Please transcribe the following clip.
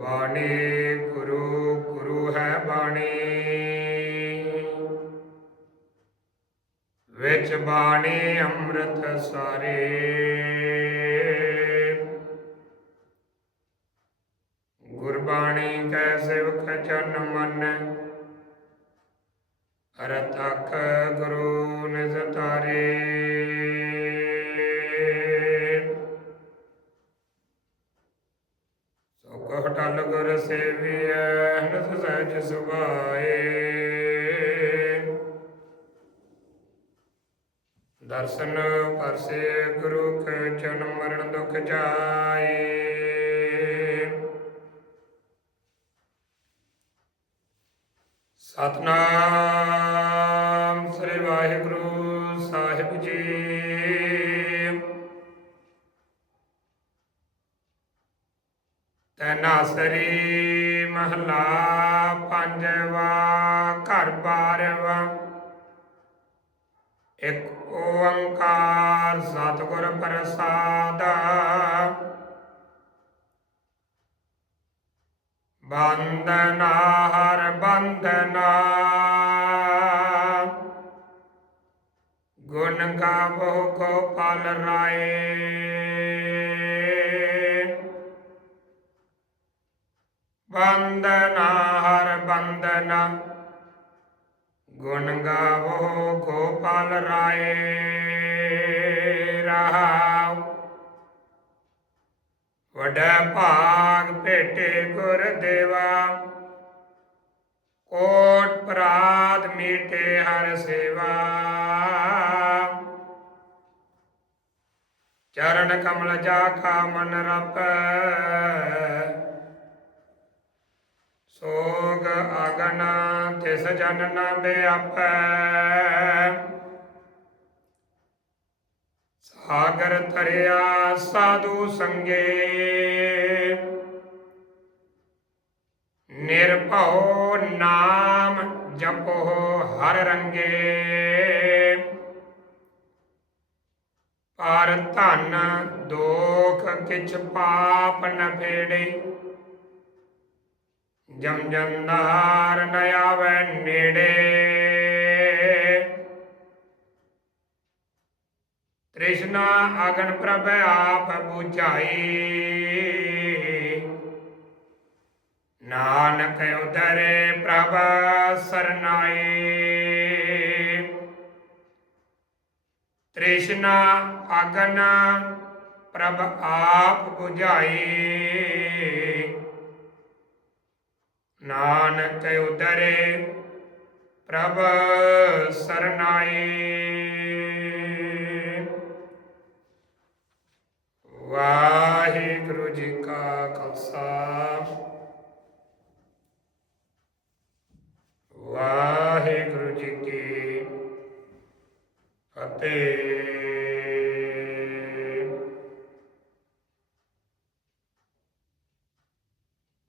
ਬਾਣੀ ਗੁਰੂ ਗੁਰੂ ਹੈ ਬਾਣੀ। ਵਿੱਚ ਬਾਣੀ ਅੰਮ੍ਰਿਤ ਸਾਰੇ। ਗੁਰਬਾਣੀ ਕੈ ਸੇਵਕ ਚਰਨ ਮਨ ਰਤਕ ਗੁਰੂ ਸੇਵੀਐ ਹਨਸ ਸਹਿਜ ਸੁਭਾਏ ਦਰਸ਼ਨ ਪਰਸੇ ਗੁਰੂ ਕੈ ਜਨਮ ਮਰਨ ਦੁਖ ਜਾਏ। ਸਤਨਾਮ ਸ੍ਰੀ ਵਾਹਿਗੁਰੂ ਸਾਹਿਬ ਜੀ। ਤੈਨਾਸਰੀ ਮਹਲਾ ਪੰਜਵਾ, ਘਰ ਬਾਰਵਾ। ਇੱਕ ਓੰਕਾਰ ਸਤਿਗੁਰ ਪ੍ਰਸਾਦ। ਬੰਦਨਾ ਹਰ ਬੰਦਨਾ ਗੁਣ ਗਾਵੋ ਗੋਪਾਲ ਰਾਏ। ਬੰਦਨਾ ਹਰ ਬੰਦਨਾ ਗੁਣ ਗਾਵੋ ਗੋਪਾਲ ਰਾਏ, ਰਹਾਉ। ਵੱਡਾ ਭਾਗ ਭੇਟੇ ਗੁਰ ਦੇਵਾ ਕੋਟ ਪ੍ਰਾਤ ਮੀਟੇ ਹਰ ਸੇਵਾ। ਚਰਨ ਕਮਲ ਜਾ ਕਾ ਮਨ ਰਪੈ। ਸੋਗ ਆਗਨ ਤਿਸ ਜਨ ਨ ਬਿਆਪੈ ਸਾਗਰ ਤਰਿਆ ਸਾਧੂ ਸੰਗੇ। ਨਿਰਭਉ ਨਾਮ ਜਪੋ ਹਰ ਰੰਗੇ। ਪਰ ਧਨ ਦੋਖ ਕਿਛ ਪਾਪ ਨ ਫੇੜੇ। ਜਮ ਜੰਦਾਰ ਨ ਆਵੈ ਨੇੜੇ। ਤ੍ਰਿਸ਼ਨਾ ਅਗਨ ਪ੍ਰਭ ਆਪ 부ਝਾਈ ਨਾਨਕ ਉਦਰੇ ਪ੍ਰਭ ਸਰਨਾਈ। ਤ੍ਰਿਸ਼ਨਾ ਅਗਨ ਪ੍ਰਭ ਆਪ 부ਝਾਈ ਨਾਨਕ ਉਦਰੇ ਪ੍ਰਭ ਸਰਨਾਈ। ਵਾਹਿਗੁਰੂ ਜੀ ਕਾ ਖਾਲਸਾ।